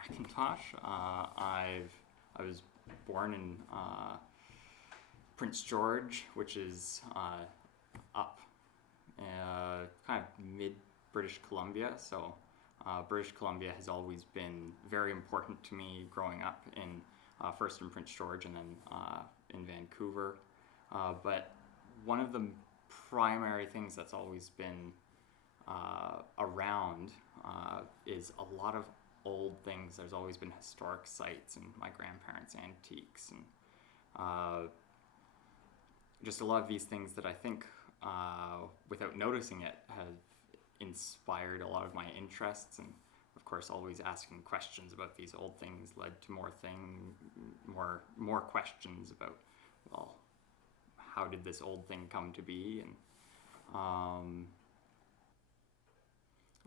McIntosh. I was born in Prince George, which is up kind of mid British Columbia. So British Columbia has always been very important to me growing up in first in Prince George and then in Vancouver. But one of the primary things that's always been around is a lot of old things. There's always been historic sites and my grandparents' antiques and just a lot of these things that I think without noticing it have inspired a lot of my interests, and of course always asking questions about these old things led to more questions about, well, how did this old thing come to be?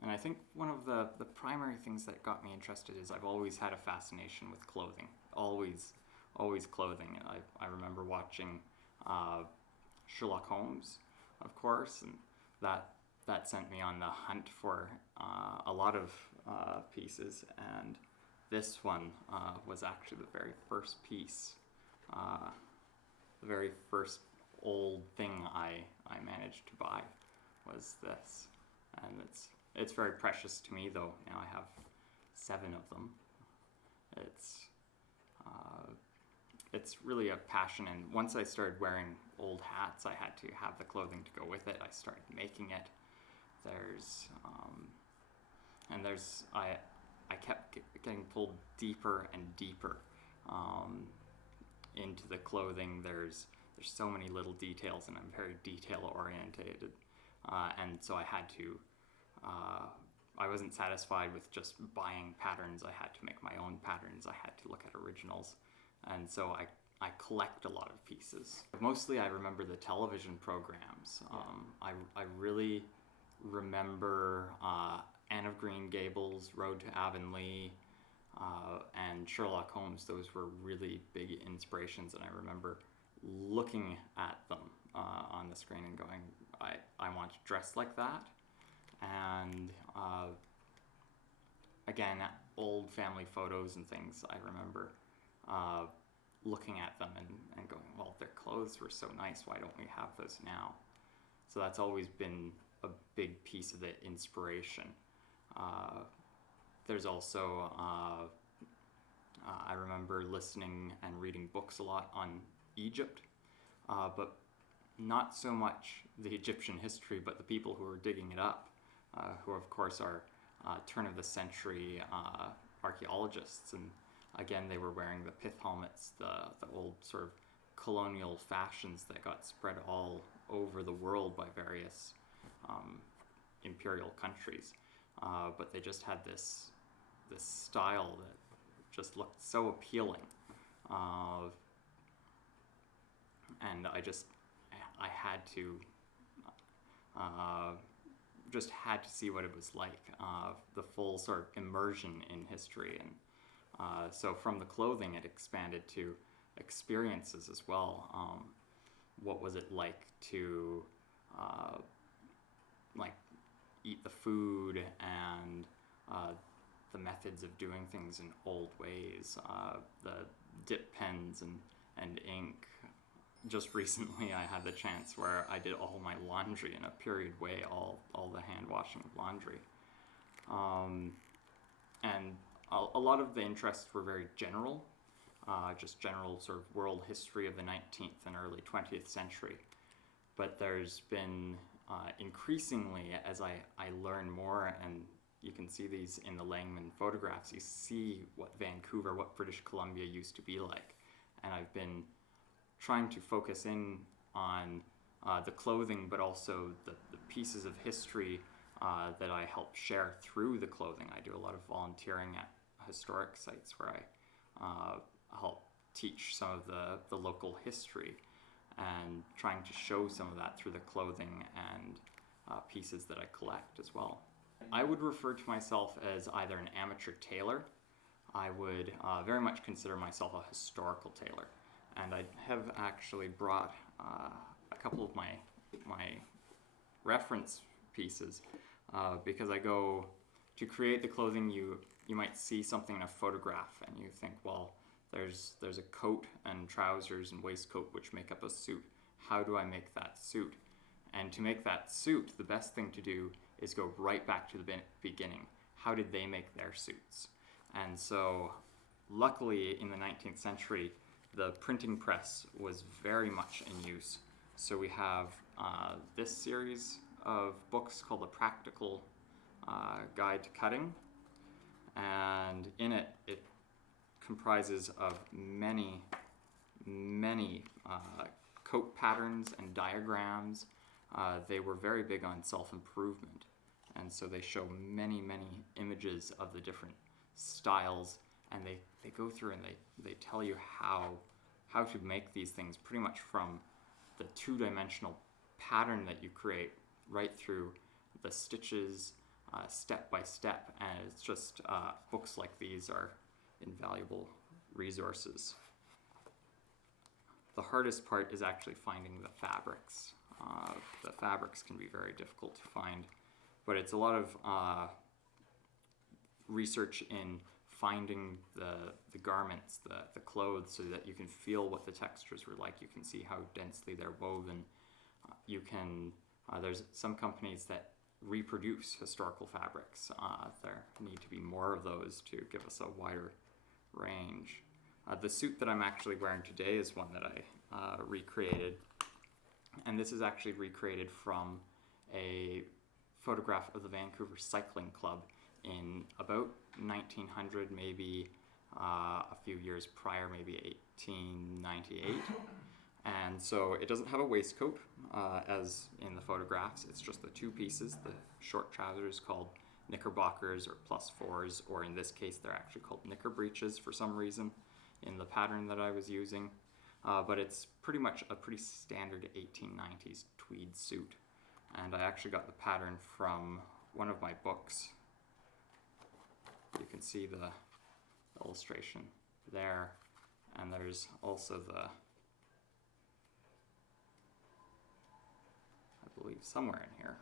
And I think one of the primary things that got me interested is I've always had a fascination with clothing. Always clothing. I remember watching Sherlock Holmes, of course, and that sent me on the hunt for a lot of pieces. And this one was actually the very first piece, the very first old thing I managed to buy was this, and it's very precious to me, though. Now I have 7 of them. It's really a passion, and once I started wearing old hats, I had to have the clothing to go with it. I started making it. I kept getting pulled deeper and deeper into the clothing. There's so many little details, and I'm very detail orientated, and so I had to. I wasn't satisfied with just buying patterns. I had to make my own patterns. I had to look at originals, and so I collect a lot of pieces. Mostly I remember the television programs. I really remember Anne of Green Gables, Road to Avonlea, and Sherlock Holmes. Those were really big inspirations, and I remember looking at them on the screen and going, I want to dress like that. And again, old family photos and things, I remember looking at them and going, well, their clothes were so nice, why don't we have those now? So that's always been a big piece of the inspiration. There's also, I remember listening and reading books a lot on Egypt, but not so much the Egyptian history, but the people who were digging it up, who of course are turn of the century archaeologists. And again, they were wearing the pith helmets, the old sort of colonial fashions that got spread all over the world by various imperial countries, but they just had this style that just looked so appealing, and I had to just had to see what it was like, the full sort of immersion in history. And so from the clothing it expanded to experiences as well. What was it like to like eat the food, and the methods of doing things in old ways, the dip pens and ink. Just recently I had the chance where I did all my laundry in a period way, all the hand washing of laundry. And a lot of the interests were very general, just general sort of world history of the 19th and early 20th century. But there's been increasingly, as I learn more, and you can see these in the Langman photographs, you see what Vancouver, what British Columbia used to be like. And I've been trying to focus in on the clothing, but also the pieces of history that I help share through the clothing. I do a lot of volunteering at historic sites where I help teach some of the local history, and trying to show some of that through the clothing and pieces that I collect as well. I would refer to myself as either an amateur tailor. I would very much consider myself a historical tailor. And I have actually brought a couple of my reference pieces, because I go to create the clothing. you might see something in a photograph and you think, well, there's a coat and trousers and waistcoat which make up a suit. How do I make that suit? And to make that suit, the best thing to do is go right back to the beginning. How did they make their suits? And so, luckily, in the 19th century, the printing press was very much in use. So we have this series of books called The Practical Guide to Cutting. And in it, it comprises of many coat patterns and diagrams. They were very big on self-improvement. And so they show many images of the different styles, and they go through and they tell you how to make these things pretty much from the two-dimensional pattern that you create right through the stitches step by step. And it's just books like these are invaluable resources. The hardest part is actually finding the fabrics. The fabrics can be very difficult to find, but it's a lot of research in finding the garments, the clothes, so that you can feel what the textures were like. You can see how densely they're woven. There's some companies that reproduce historical fabrics. There need to be more of those to give us a wider range. The suit that I'm actually wearing today is one that I recreated, and this is actually recreated from a photograph of the Vancouver Cycling Club in about 1900, maybe a few years prior, maybe 1898. And so it doesn't have a waistcoat as in the photographs. It's just the two pieces, the short trousers called knickerbockers or +4s, or in this case they're actually called knicker breeches for some reason in the pattern that I was using. But it's pretty much a pretty standard 1890s tweed suit. And I actually got the pattern from one of my books. You can see the illustration there, and there's also I believe somewhere in here,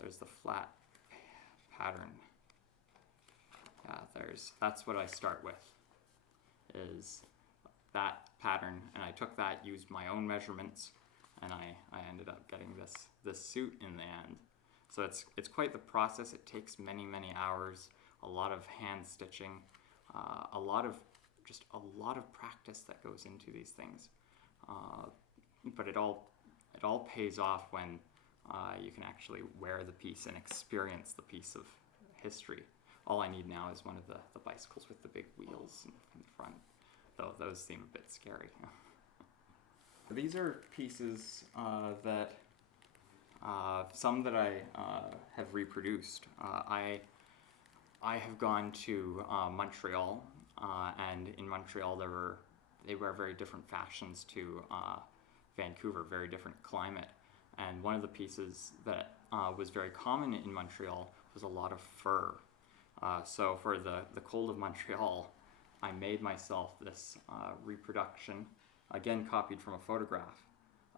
there's the flat pattern. Yeah, that's what I start with, is that pattern, and I took that, used my own measurements, and I ended up getting this suit in the end. So it's quite the process. It takes many hours, a lot of hand stitching, a lot of practice that goes into these things. But it all pays off when you can actually wear the piece and experience the piece of history. All I need now is one of the bicycles with the big wheels in the front, though those seem a bit scary. These are pieces that some that I have reproduced. I have gone to Montreal, and in Montreal they wear very different fashions to Vancouver, very different climate. And one of the pieces that was very common in Montreal was a lot of fur. So for the cold of Montreal, I made myself this reproduction, again copied from a photograph,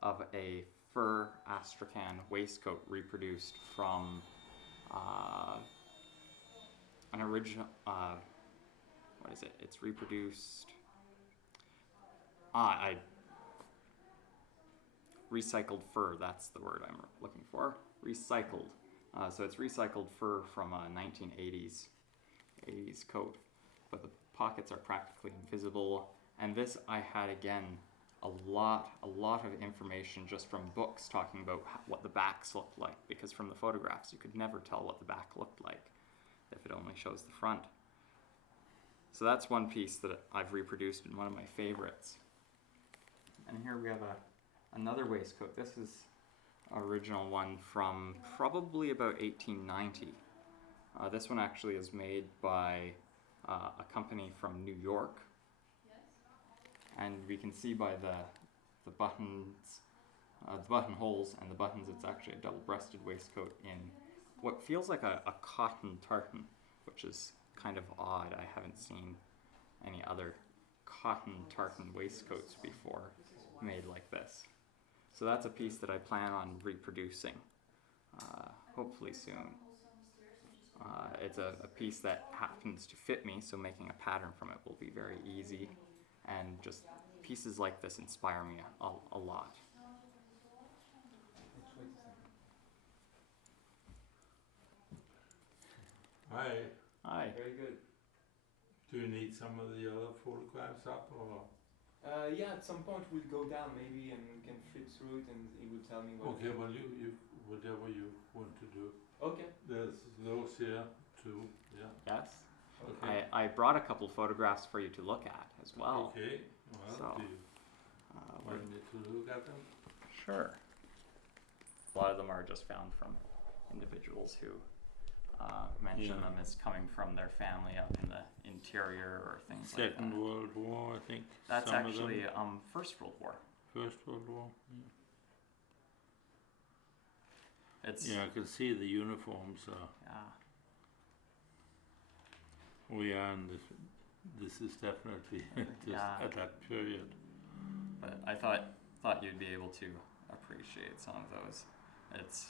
of a fur astrakhan waistcoat reproduced from an original, what is it? It's reproduced, recycled fur, that's the word I'm looking for. Recycled. So it's recycled fur from a 1980s coat, but the pockets are practically invisible. And this I had, again, a lot of information just from books talking about what the backs looked like, because from the photographs you could never tell what the back looked like if it only shows the front. So that's one piece that I've reproduced in one of my favorites. And here we have another waistcoat. This is an original one from probably about 1890. This one actually is made by a company from New York. And we can see by the buttons, the buttonholes and the buttons, it's actually a double-breasted waistcoat in what feels like a cotton tartan, which is kind of odd. I haven't seen any other cotton tartan waistcoats before made like this. So that's a piece that I plan on reproducing, hopefully soon. It's a piece that happens to fit me, so making a pattern from it will be very easy. And just pieces like this inspire me a lot. Hi. Hi. Very good. Do you need some of the other photographs up or? Yeah, at some point we'll go down maybe and we can flip through it and it will tell me what. Okay, well you whatever you want to do. Okay. There's those here too. Yeah. Yes. Okay. I brought a couple photographs for you to look at as well. Okay. Well, So, do you want me to look at them? Sure. A lot of them are just found from individuals who mention them as coming from their family out in the interior or things like that. Second World War, I think. That's some actually of them. First World War. First World War. It's Yeah, I can see the uniforms are. yeah. We are in this is definitely just Yeah. at that period. But I thought you'd be able to appreciate some of those. It's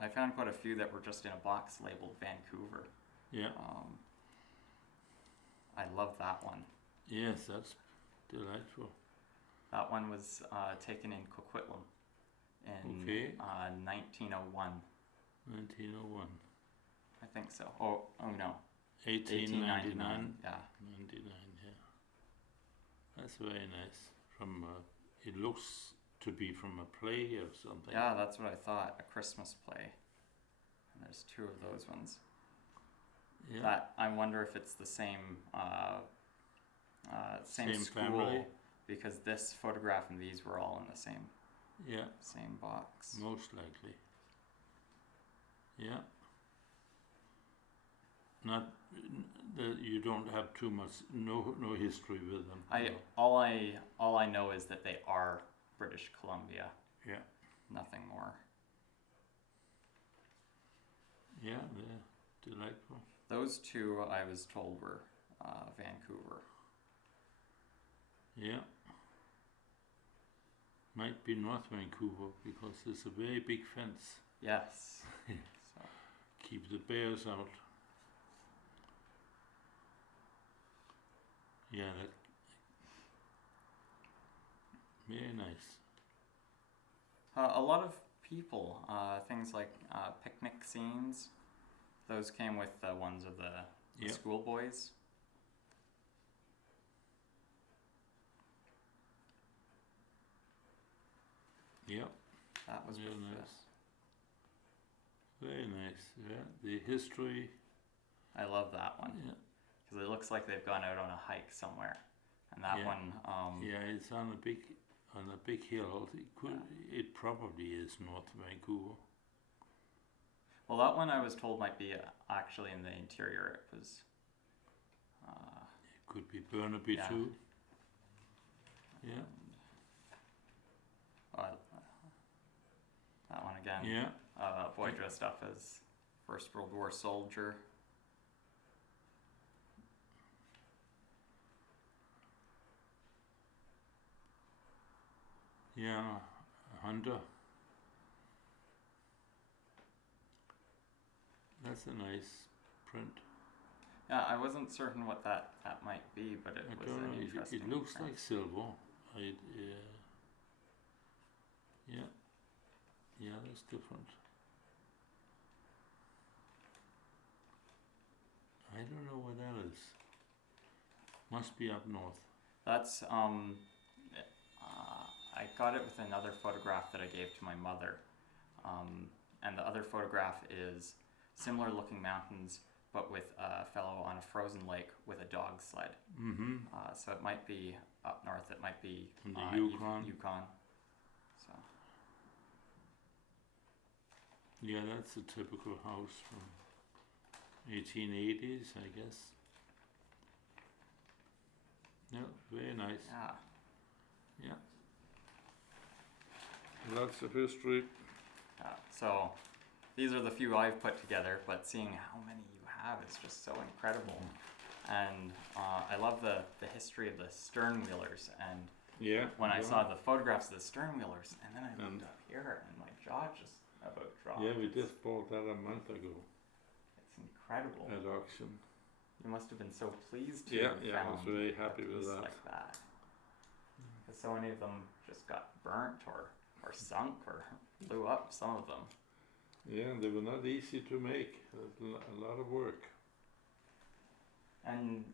I found quite a few that were just in a box labeled Vancouver. Yeah. I love that one. Yes, that's delightful. That one was taken in Coquitlam in 1901. 1901. I think so. Oh no. 1899. Yeah. 99, yeah. That's very nice. From it looks to be from a play or something. Yeah, that's what I thought. A Christmas play. And there's two of those ones. Yeah. That I wonder if it's the same same school, family. because this photograph and these were all in the same box. Most likely. Yeah. Not that you don't have too much no history with them. All I know is that they are British Columbia. Yeah. Nothing more. Yeah, they're delightful. Those two I was told were Vancouver. Yeah. Might be North Vancouver because there's a very big fence. Yes. So. Keep the bears out. Yeah, that very nice. A lot of people, things like picnic scenes, those came with the ones of the Yep. schoolboys. Yep. That was Very with nice. this. Very nice. Yeah, the history. I love that one Yeah. because it looks like they've gone out on a hike somewhere, and that Yeah. one. Yeah, it's on a big hill. It probably is North Vancouver. Well, that one I was told might be actually in the interior. It was. It could be Burnaby Yeah. too. Yeah. That one again. Yeah. Boy dressed up as First World War soldier. Yeah. Hunter. That's a nice print. Yeah, I wasn't certain what that might be, but it I was don't an know. interesting It looks print. like silver. Yeah. Yeah, that's different. I don't know what that is. Must be up north. That's I got it with another photograph that I gave to my mother, and the other photograph is similar looking mountains, but with a fellow on a frozen lake with a dog sled. Mm-hmm. So it might be up north. It might be In the Yukon. Yukon. So Yeah, that's a typical house from 1880s, I guess. Yeah, very nice. yeah. Yeah. Lots of history. So these are the few I've put together, but seeing how many you have is just so incredible. And I love the history of the sternwheelers. And Yeah. when I saw the photographs of the sternwheelers, and then I looked up here, and my jaw just about dropped. Yeah, we just bought that a month ago. incredible. at auction. You must have been so pleased to Yeah, have yeah, I was found very a happy with piece that. like that. Because so many of them just got burnt or sunk or blew up, some of them. Yeah, they were not easy to make. There's a lot of work. And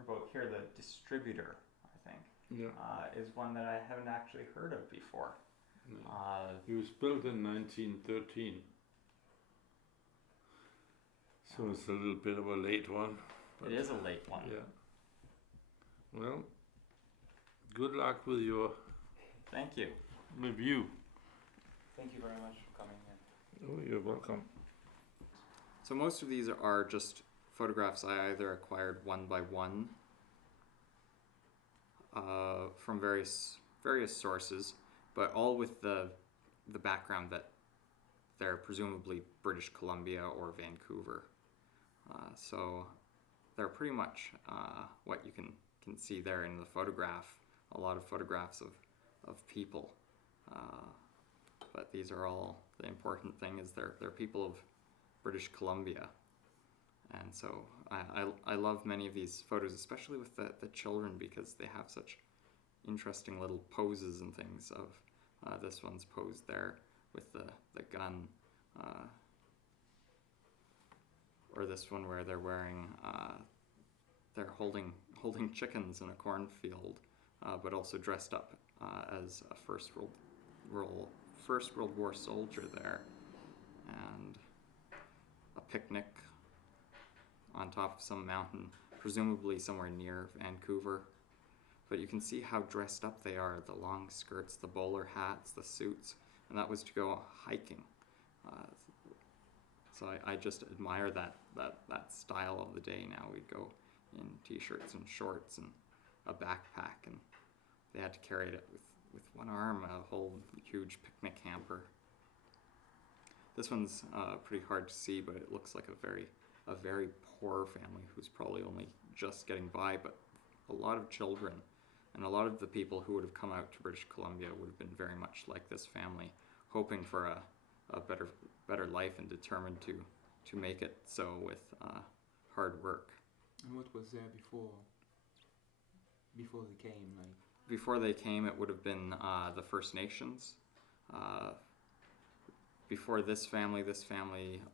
about here, the distributor, I think, Yeah. is one that I haven't actually heard of before. No. It was built in 1913. So it's a little bit of a late one. It is a late one. Yeah. Well, good luck with your Thank you. review. Thank you very much for coming in. Oh, you're welcome. So most of these are just photographs I either acquired one by one from various sources, but all with the background that they're presumably British Columbia or Vancouver. So they're pretty much what you can see there in the photograph. A lot of photographs of people, but these are all, the important thing is they're people of British Columbia. And so I love many of these photos, especially with the children, because they have such interesting little poses and things. Of this one's posed there with the gun, or this one where they're wearing they're holding chickens in a cornfield, but also dressed up as a First World War soldier there, and a picnic on top of some mountain, presumably somewhere near Vancouver. But you can see how dressed up they are, the long skirts, the bowler hats, the suits, and that was to go hiking. So I just admire that style of the day now. We'd go in t-shirts and shorts and a backpack, and they had to carry it with one arm, a whole huge picnic hamper. This one's pretty hard to see, but it looks like a very poor family who's probably only just getting by, but a lot of children, and a lot of the people who would have come out to British Columbia would have been very much like this family, hoping for a better life and determined to make it so with hard work. And what was there before they came? Like Before they came, it would have been the First Nations. Before this family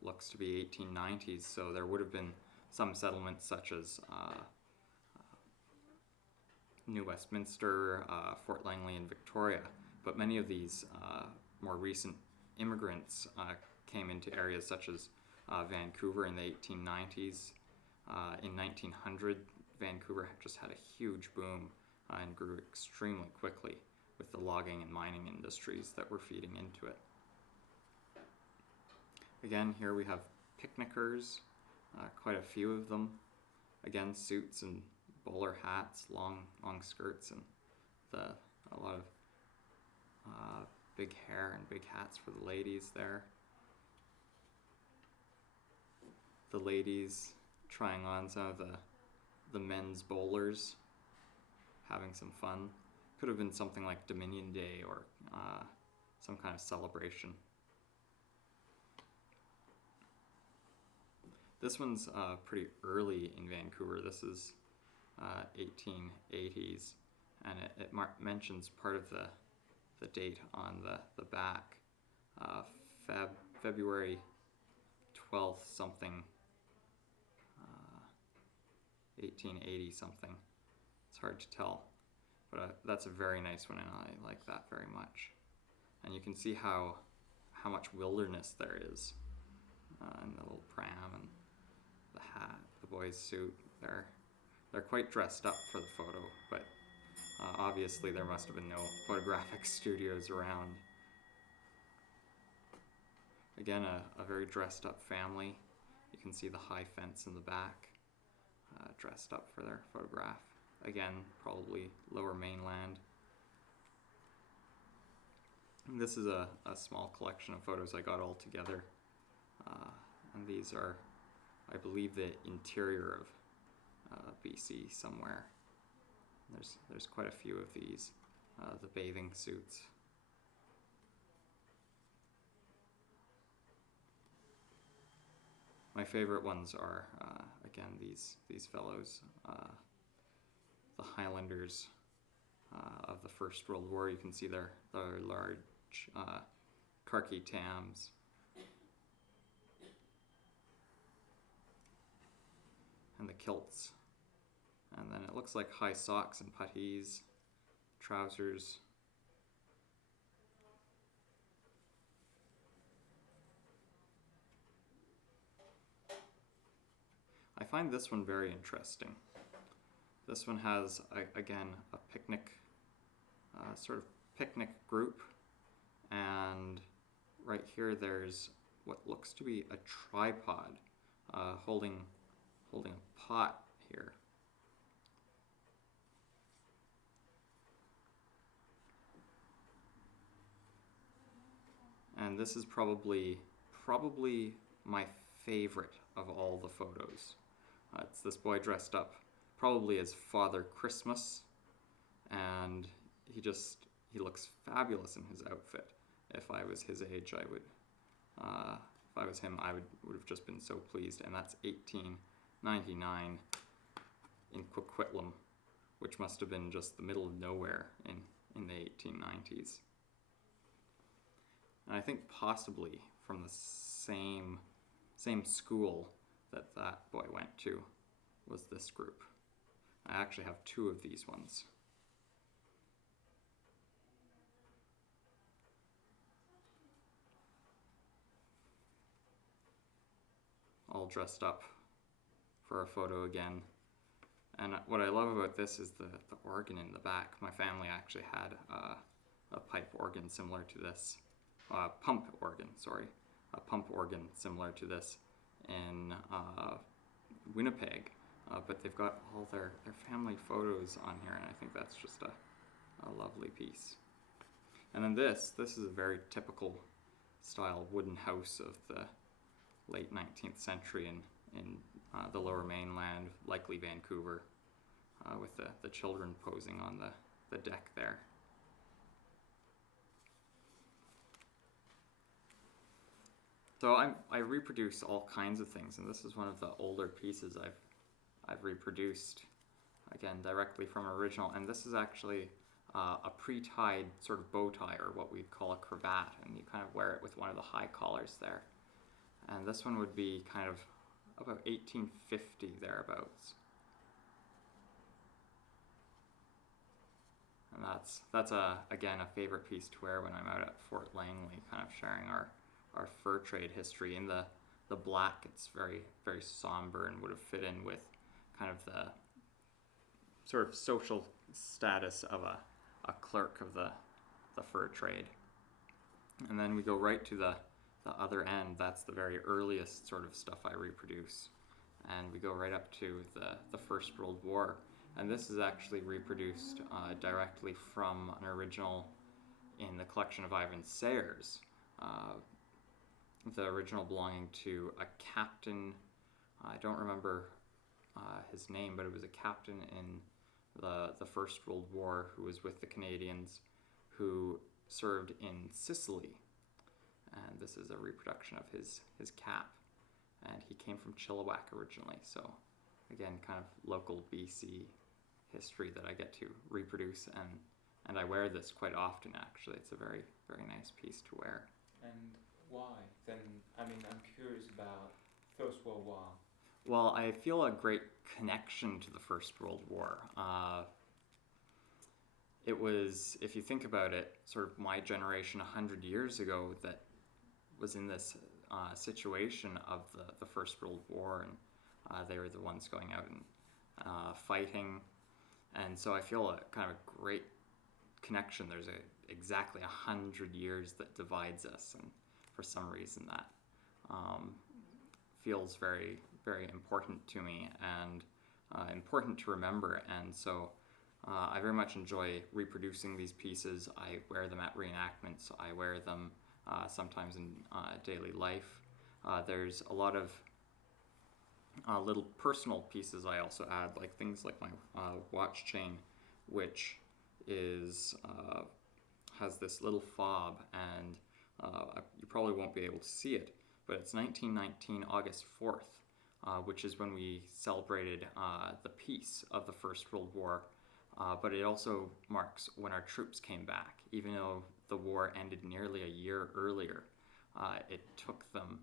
looks to be 1890s, so there would have been some settlements such as New Westminster, Fort Langley, and Victoria. But many of these more recent immigrants came into areas such as Vancouver in the 1890s. In 1900, Vancouver just had a huge boom and grew extremely quickly with the logging and mining industries that were feeding into it. Again, here we have picnickers, quite a few of them. Again, suits and bowler hats, long skirts, and a lot of big hair and big hats for the ladies there. The ladies trying on some of the men's bowlers, having some fun. Could have been something like Dominion Day or some kind of celebration. This one's pretty early in Vancouver. This is 1880s, and it mentions part of the date on the back, February 12th something, 1880 something. It's hard to tell, but that's a very nice one, and I like that very much. And you can see how much wilderness there is, and the little pram and the hat, the boy's suit. They're quite dressed up for the photo, but obviously there must have been no photographic studios around. Again, a very dressed up family. You can see the high fence in the back, dressed up for their photograph. Again, probably Lower Mainland. And this is a small collection of photos I got all together. And these are, I believe, the interior of BC somewhere. There's quite a few of these, the bathing suits. My favorite ones are, again, these fellows, the Highlanders of the First World War. You can see their large khaki tams. And the kilts. And then it looks like high socks and puttees, trousers. I find this one very interesting. This one has, again, a picnic, sort of picnic group, and right here there's what looks to be a tripod holding a pot here. And this is probably my favorite of all the photos. It's this boy dressed up probably as Father Christmas, and he looks fabulous in his outfit. If I was his age, I would, if I was him, I would have just been so pleased. And that's 1899 in Coquitlam, which must have been just the middle of nowhere in the 1890s. And I think possibly from the same school that boy went to was this group. I actually have two of these ones. All dressed up for a photo again. And what I love about this is the organ in the back. My family actually had a pipe organ similar to this. Pump organ, sorry. A pump organ similar to this in Winnipeg. But they've got all their family photos on here, and I think that's just a lovely piece. And then this is a very typical style wooden house of the late 19th century in the Lower Mainland, likely Vancouver, with the children posing on the deck there. So I reproduce all kinds of things, and this is one of the older pieces I've reproduced, again, directly from original. And this is actually a pre-tied sort of bow tie, or what we'd call a cravat, and you kind of wear it with one of the high collars there. And this one would be kind of about 1850 thereabouts. And that's again a favorite piece to wear when I'm out at Fort Langley, kind of sharing our fur trade history. In the black, it's very, very somber and would have fit in with kind of the sort of social status of a clerk of the fur trade. And then we go right to the other end. That's the very earliest sort of stuff I reproduce. And we go right up to the First World War. And this is actually reproduced directly from an original in the collection of Ivan Sayers. The original belonging to a captain, I don't remember his name, but it was a captain in the First World War who was with the Canadians, who served in Sicily. And this is a reproduction of his cap. And he came from Chilliwack originally, so again, kind of local BC history that I get to reproduce, and I wear this quite often actually. It's a very, very nice piece to wear. And why? Then, I mean, I'm curious about First World War. Well, I feel a great connection to the First World War. It was, if you think about it, sort of my generation 100 years ago that was in this situation of the First World War, and they were the ones going out and fighting. And so I feel a kind of a great connection. There's exactly 100 years that divides us, and for some reason that feels very, very important to me, and important to remember. And so I very much enjoy reproducing these pieces. I wear them at reenactments. I wear them sometimes in daily life. There's a lot of little personal pieces I also add, like things like my watch chain, which is has this little fob, and you probably won't be able to see it, but it's 1919 August 4th, which is when we celebrated the peace of the First World War. But it also marks when our troops came back. Even though the war ended nearly a year earlier, it took them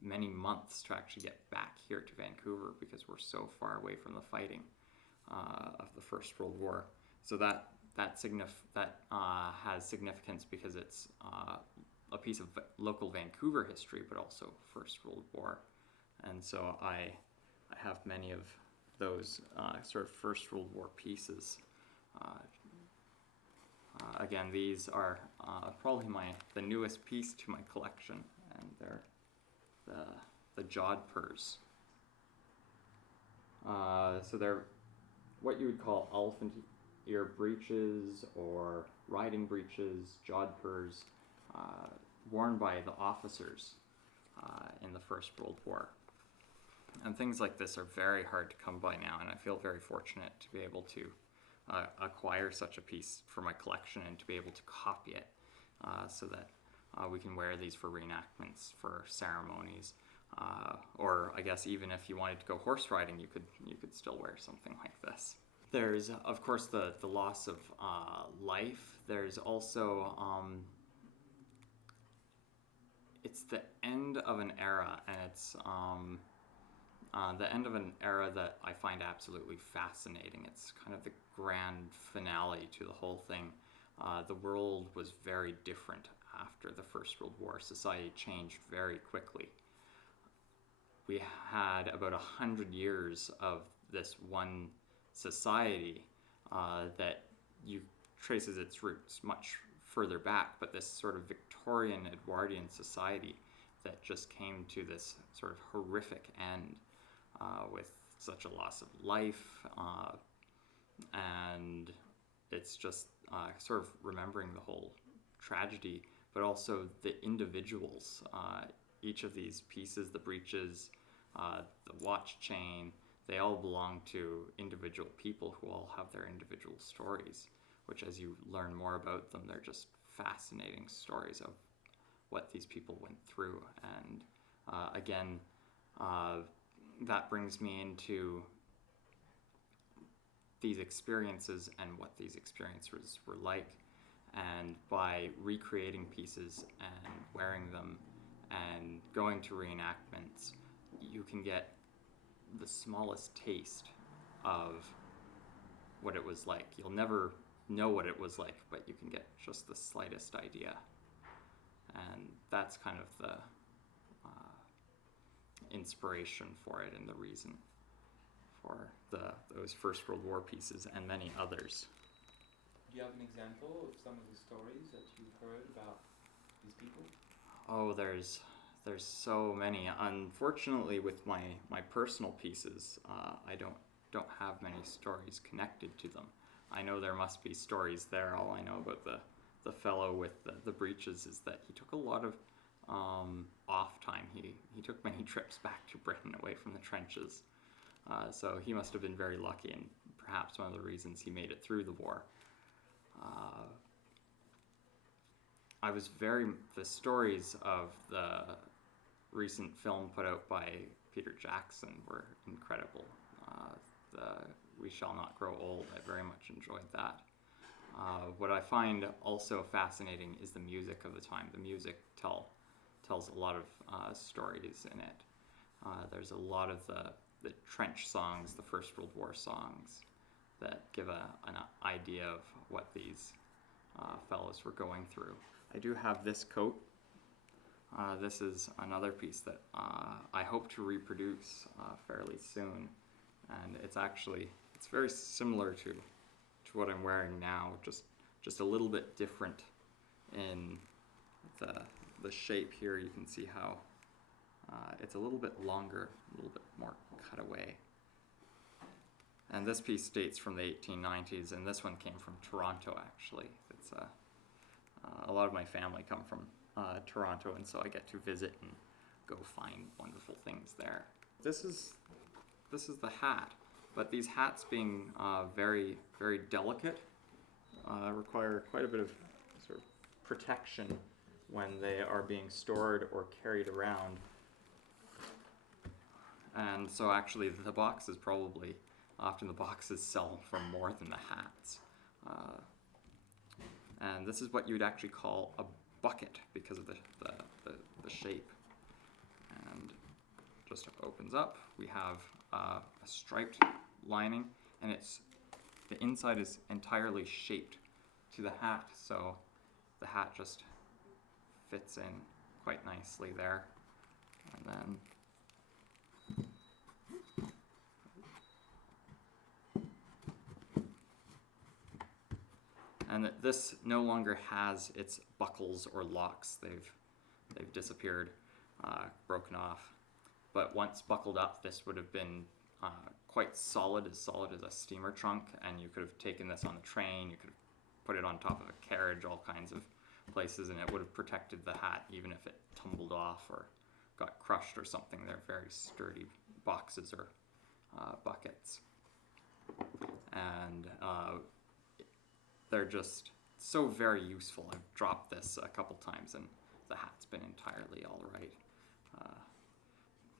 many months to actually get back here to Vancouver because we're so far away from the fighting of the First World War. So that has significance because it's a piece of local Vancouver history, but also First World War. And so I have many of those sort of First World War pieces. Again, these are probably the newest piece to my collection, and they're the jodhpurs. So they're what you would call elephant ear breeches or riding breeches, jodhpurs, worn by the officers in the First World War. And things like this are very hard to come by now, and I feel very fortunate to be able to acquire such a piece for my collection and to be able to copy it so that we can wear these for reenactments, for ceremonies, or I guess even if you wanted to go horse riding, you could still wear something like this. There's, of course, the loss of life. There's also, it's the end of an era, and it's the end of an era that I find absolutely fascinating. It's kind of the grand finale to the whole thing. The world was very different after the First World War. Society changed very quickly. We had about 100 years of this one society that traces its roots much further back, but this sort of Victorian Edwardian society that just came to this sort of horrific end with such a loss of life, and it's just sort of remembering the whole tragedy, but also the individuals. Each of these pieces, the breeches, the watch chain, they all belong to individual people who all have their individual stories, which as you learn more about them, they're just fascinating stories of what these people went through. And again, that brings me into these experiences and what these experiences were like. And by recreating pieces and wearing them and going to reenactments, you can get the smallest taste of what it was like. You'll never know what it was like, but you can get just the slightest idea. And that's kind of the inspiration for it and the reason for those First World War pieces and many others. Do you have an example of some of the stories that you've heard about these people? Oh, there's so many. Unfortunately, with my personal pieces, I don't have many stories connected to them. I know there must be stories there. All I know about the fellow with the breeches is that he took a lot of off time. He took many trips back to Britain away from the trenches. So he must have been very lucky, and perhaps one of the reasons he made it through the war. The stories of the recent film put out by Peter Jackson were incredible. We Shall Not Grow Old, I very much enjoyed that. What I find also fascinating is the music of the time. The music tells a lot of stories in it. There's a lot of the trench songs, the First World War songs, that give an idea of what these fellows were going through. I do have this coat. This is another piece that I hope to reproduce fairly soon, and it's very similar to what I'm wearing now, just a little bit different in the shape here. You can see how it's a little bit longer, a little bit more cut away. And this piece dates from the 1890s, and this one came from Toronto, actually. It's a lot of my family come from Toronto, and so I get to visit and go find wonderful things there. This is the hat, but these hats being very, very delicate require quite a bit of sort of protection when they are being stored or carried around And so actually the boxes probably, often the boxes sell for more than the hats. And this is what you'd actually call a bucket because of the shape. And just opens up. We have a striped lining, and the inside is entirely shaped to the hat, so the hat just fits in quite nicely there. And then this no longer has its buckles or locks. They've disappeared, broken off. But once buckled up, this would have been quite solid as a steamer trunk, and you could have taken this on the train, you could have put it on top of a carriage, all kinds of places, and it would have protected the hat even if it tumbled off or got crushed or something. They're very sturdy boxes or buckets. And they're just so very useful. I've dropped this a couple times and the hat's been entirely all right.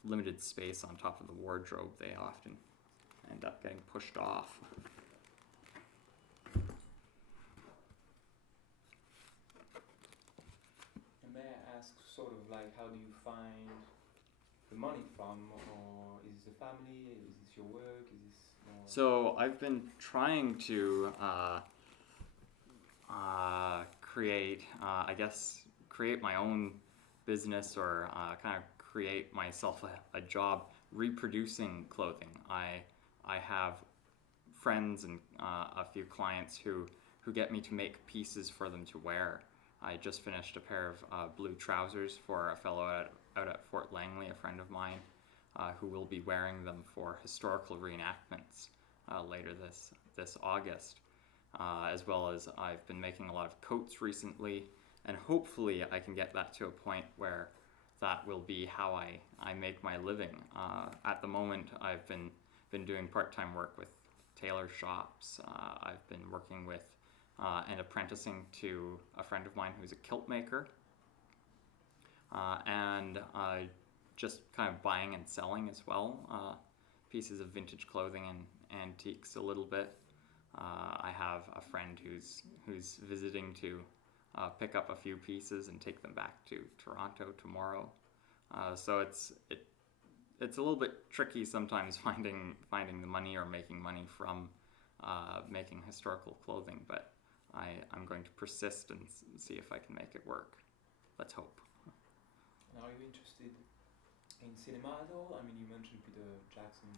Limited space on top of the wardrobe, they often end up getting pushed off. And may I ask, sort of like, how do you find the money from, or is this a family, is this your work, is this more... So I've been trying to create my own business, or kind of create myself a job reproducing clothing. I have friends and a few clients who get me to make pieces for them to wear. I just finished a pair of blue trousers for a fellow out at Fort Langley, a friend of mine, who will be wearing them for historical reenactments later this August. As well as I've been making a lot of coats recently, and hopefully I can get that to a point where that will be how I make my living. At the moment, I've been doing part-time work with tailor shops. I've been working with and apprenticing to a friend of mine who's a kilt maker, and just kind of buying and selling as well, pieces of vintage clothing and antiques a little bit. I have a friend who's visiting to pick up a few pieces and take them back to Toronto tomorrow. So it's a little bit tricky sometimes finding the money or making money from making historical clothing, but I'm going to persist and see if I can make it work. Let's hope. And are you interested in cinema at all? I mean, you mentioned Peter Jackson.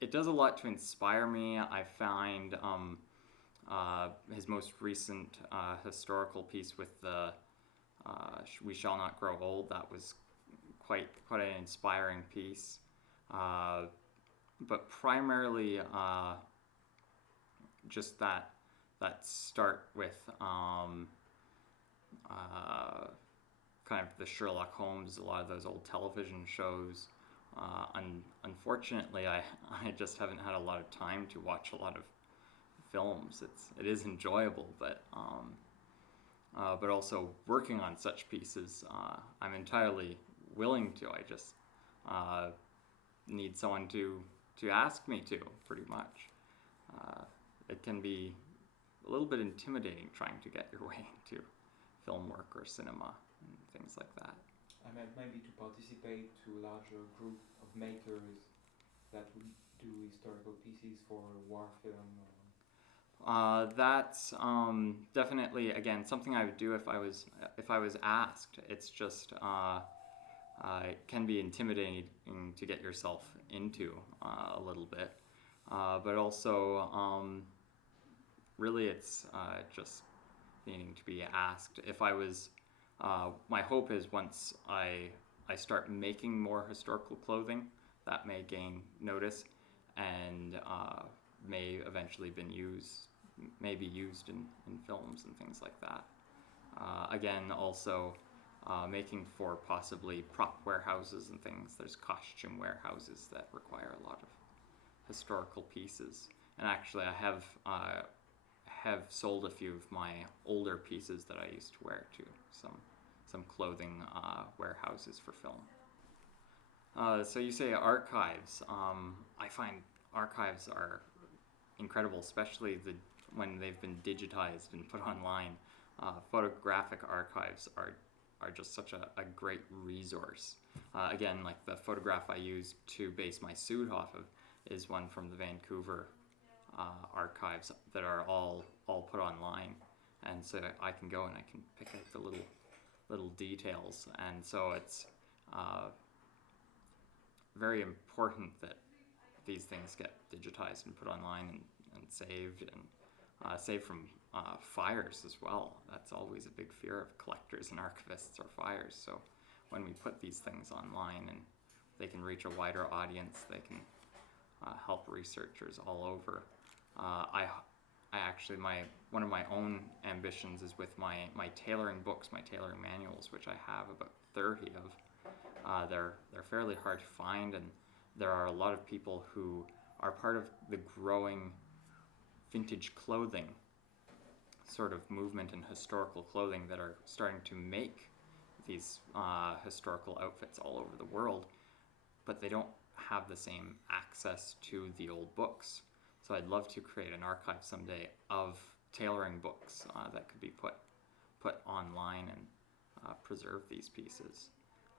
It does a lot to inspire me. I find his most recent historical piece with the We Shall Not Grow Old, that was quite an inspiring piece. But primarily just that start with kind of the Sherlock Holmes, a lot of those old television shows. Unfortunately, I just haven't had a lot of time to watch a lot of films. It is enjoyable, but also working on such pieces, I'm entirely willing to. I just need someone to ask me to, pretty much. It can be a little bit intimidating trying to get your way into film work or cinema and things like that. I meant maybe to participate to a larger group of makers that would do historical pieces for war film. That's definitely, again, something I would do if I was asked. It's just it can be intimidating to get yourself into a little bit, but also really it's just needing to be asked. If I was my hope is once I start making more historical clothing, that may gain notice and may eventually be used in films and things like that. Again, also making for possibly prop warehouses and things. There's costume warehouses that require a lot of historical pieces. And actually, I have sold a few of my older pieces that I used to wear to some clothing warehouses for film. So you say archives. I find archives are incredible, especially when they've been digitized and put online. Photographic archives are just such a great resource. Again, like the photograph I used to base my suit off of is one from the Vancouver archives that are all put online, and so I can go and I can pick out the little details, and so it's very important that these things get digitized and put online and saved, and saved from fires as well. That's always a big fear of collectors and archivists, are fires. So when we put these things online and they can reach a wider audience, they can help researchers all over. I actually, one of my own ambitions is with my tailoring books, my tailoring manuals, which I have about 30 of. They're fairly hard to find, and there are a lot of people who are part of the growing vintage clothing sort of movement in historical clothing that are starting to make these historical outfits all over the world, but they don't have the same access to the old books. So I'd love to create an archive someday of tailoring books that could be put online and preserve these pieces.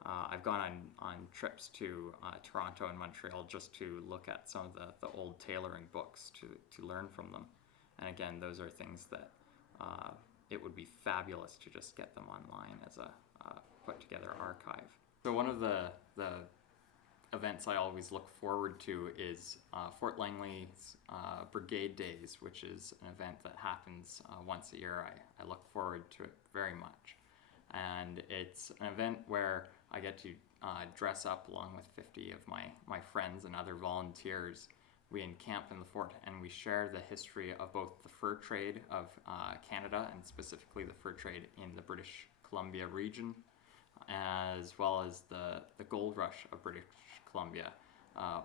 I've gone on trips to Toronto and Montreal just to look at some of the old tailoring books to learn from them. And again, those are things that it would be fabulous to just get them online as a put together archive. So one of the events I always look forward to is Fort Langley's Brigade Days, which is an event that happens once a year. I look forward to it very much. And it's an event where I get to dress up along with 50 of my friends and other volunteers. We encamp in the fort and we share the history of both the fur trade of Canada, and specifically the fur trade in the British Columbia region, as well as the gold rush of British Columbia,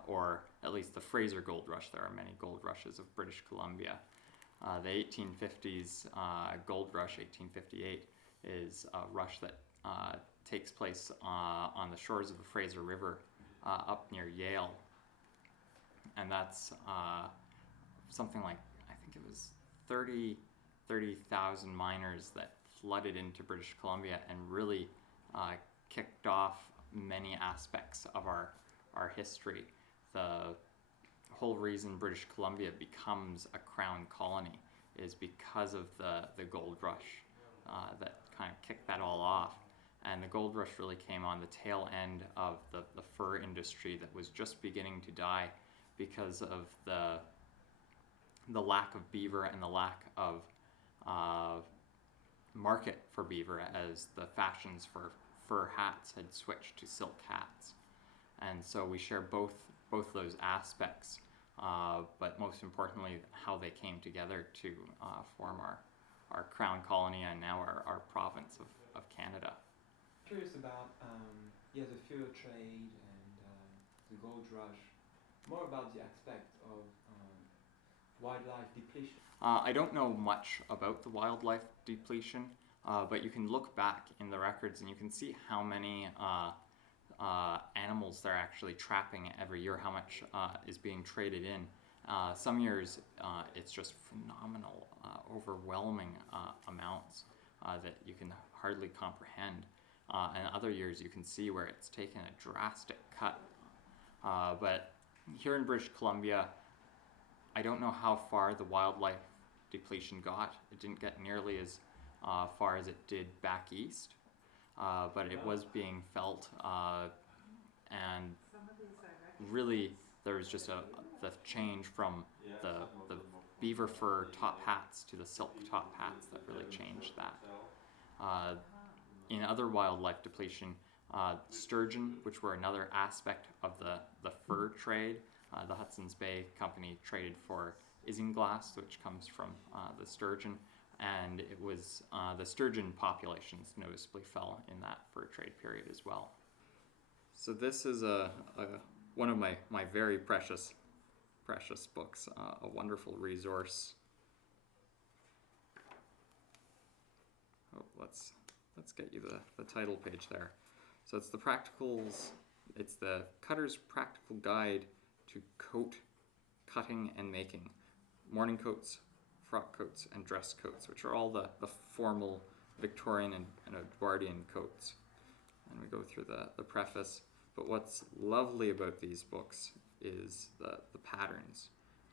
or at least the Fraser Gold Rush. There are many gold rushes of British Columbia. The 1850s gold rush, 1858, is a rush that takes place on the shores of the Fraser River up near Yale. And that's something like, I think it was 30,000 miners that flooded into British Columbia and really kicked off many aspects of our history. The whole reason British Columbia becomes a crown colony is because of the gold rush that kind of kicked that all off. And the gold rush really came on the tail end of the fur industry that was just beginning to die because of the lack of beaver and the lack of market for beaver, as the fashions for fur hats had switched to silk hats. And so we share both those aspects, but most importantly how they came together to form our crown colony and now our province of Canada. Curious about the fur trade and the gold rush. More about the aspect of wildlife depletion. I don't know much about the wildlife depletion, but you can look back in the records and you can see how many animals they're actually trapping every year, how much is being traded in. Some years it's just phenomenal, overwhelming amounts that you can hardly comprehend. And other years you can see where it's taken a drastic cut. But here in British Columbia, I don't know how far the wildlife depletion got. It didn't get nearly as far as it did back east, but it was being felt, and really there was just the change from the beaver fur top hats to the silk top hats that really changed that. In other wildlife depletion, sturgeon, which were another aspect of the fur trade. The Hudson's Bay Company traded for isinglass, which comes from the sturgeon, and it was the sturgeon populations noticeably fell in that fur trade period as well. So this is one of my very precious books, a wonderful resource. Oh, let's get you the title page there. So it's the Practicals It's the Cutter's Practical Guide to Coat Cutting and Making. Morning coats, frock coats, and dress coats, which are all the formal Victorian and Edwardian coats. And we go through the preface. But what's lovely about these books is the patterns.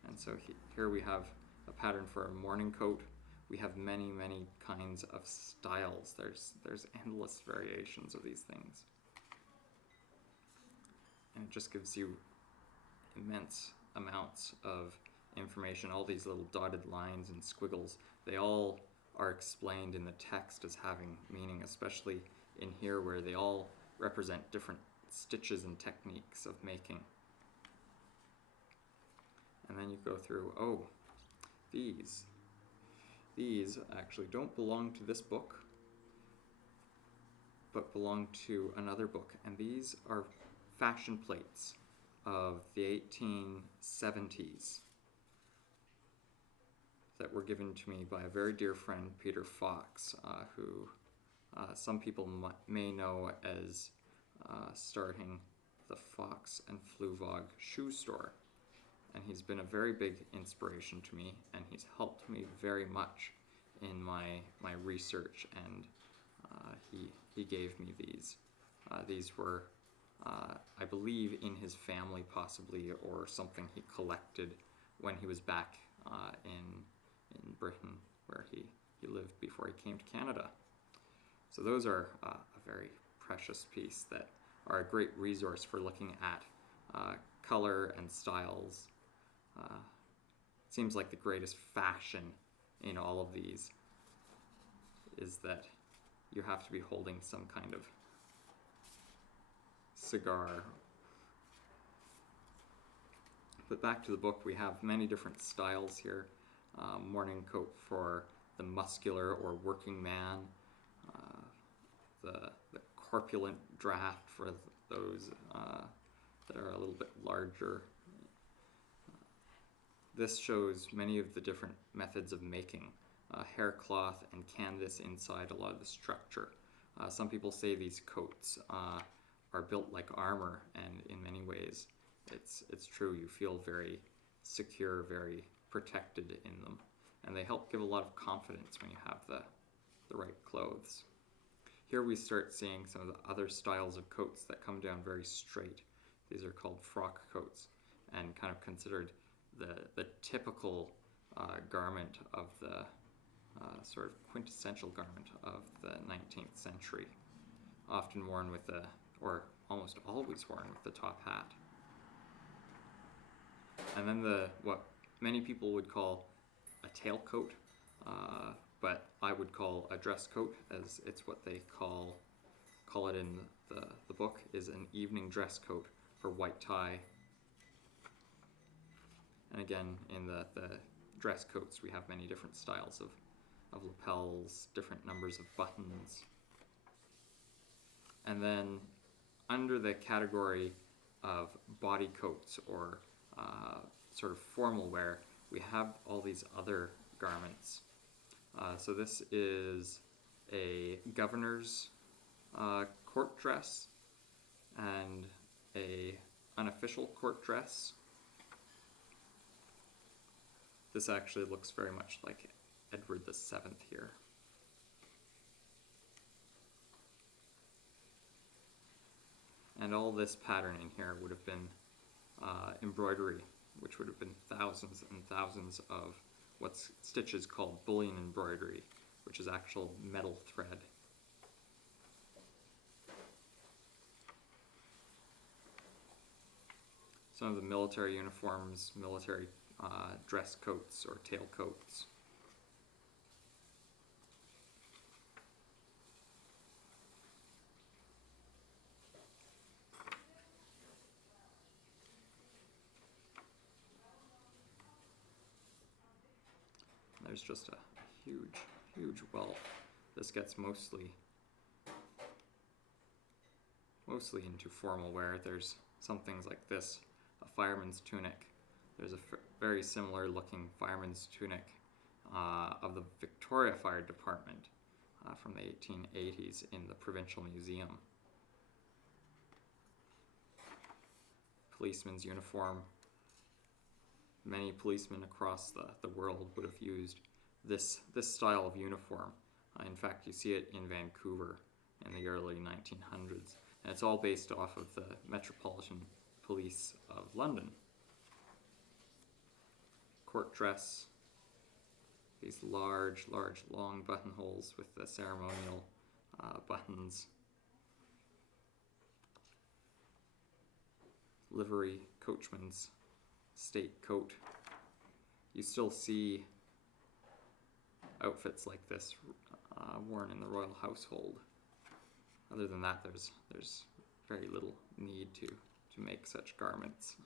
And so here we have a pattern for a morning coat. We have many, many kinds of styles. There's endless variations of these things. And it just gives you immense amounts of information. All these little dotted lines and squiggles, they all are explained in the text as having meaning, especially in here where they all represent different stitches and techniques of making. And then you go through, oh, these actually don't belong to this book, but belong to another book. And these are fashion plates of the 1870s that were given to me by a very dear friend, Peter Fox, who some people may know as starting the Fox and Fluvog shoe store. And he's been a very big inspiration to me, and he's helped me very much in my research, and he gave me these. These were, I believe, in his family possibly, or something he collected when he was back in Britain, where he lived before he came to Canada. So those are a very precious piece that are a great resource for looking at color and styles. Seems like the greatest fashion in all of these is that you have to be holding some kind of cigar. But back to the book, we have many different styles here. Morning coat for the muscular or working man, the corpulent draft for those that are a little bit larger. This shows many of the different methods of making hair cloth and canvas inside a lot of the structure. Some people say these coats are built like armor, and in many ways it's true. You feel very secure, very protected in them, and they help give a lot of confidence when you have the right clothes. Here we start seeing some of the other styles of coats that come down very straight. These are called frock coats, and kind of considered the typical garment of the sort of quintessential garment of the 19th century, often worn with or almost always worn with the top hat. And then what many people would call a tailcoat, but I would call a dress coat, as it's what they call it in the book, is an evening dress coat for white tie. And again, in the dress coats, we have many different styles of lapels, different numbers of buttons. And then under the category of body coats or sort of formal wear, we have all these other garments. So this is a governor's court dress and a unofficial court dress. This actually looks very much like Edward VII here. And all this pattern in here would have been embroidery, which would have been thousands and thousands of what's stitches called bullion embroidery, which is actual metal thread. Some of the military uniforms, military dress coats or tailcoats. There's just a huge wealth. This gets mostly into formal wear. There's some things like this, a fireman's tunic. There's a very similar looking fireman's tunic of the Victoria Fire Department from the 1880s in the Provincial Museum. policeman's uniform. Many policemen across the world would have used this style of uniform. In fact, you see it in Vancouver in the early 1900s. And it's all based off of the Metropolitan Police of London. Court dress, these large, long buttonholes with the ceremonial buttons. Livery, coachman's state coat. You still see outfits like this worn in the royal household. Other than that, there's very little need to make such garments,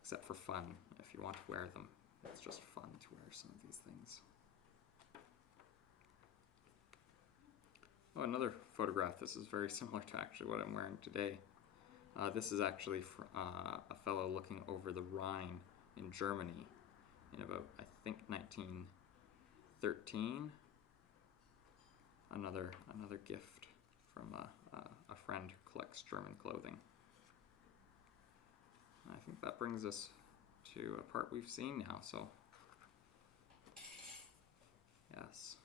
except for fun. If you want to wear them, it's just fun to wear some of these things. Oh, another photograph. This is very similar to actually what I'm wearing today. This is actually a fellow looking over the Rhine in Germany in about, I think, 1913. Another gift from a friend who collects German clothing. I think that brings us to a part we've seen now, so yes.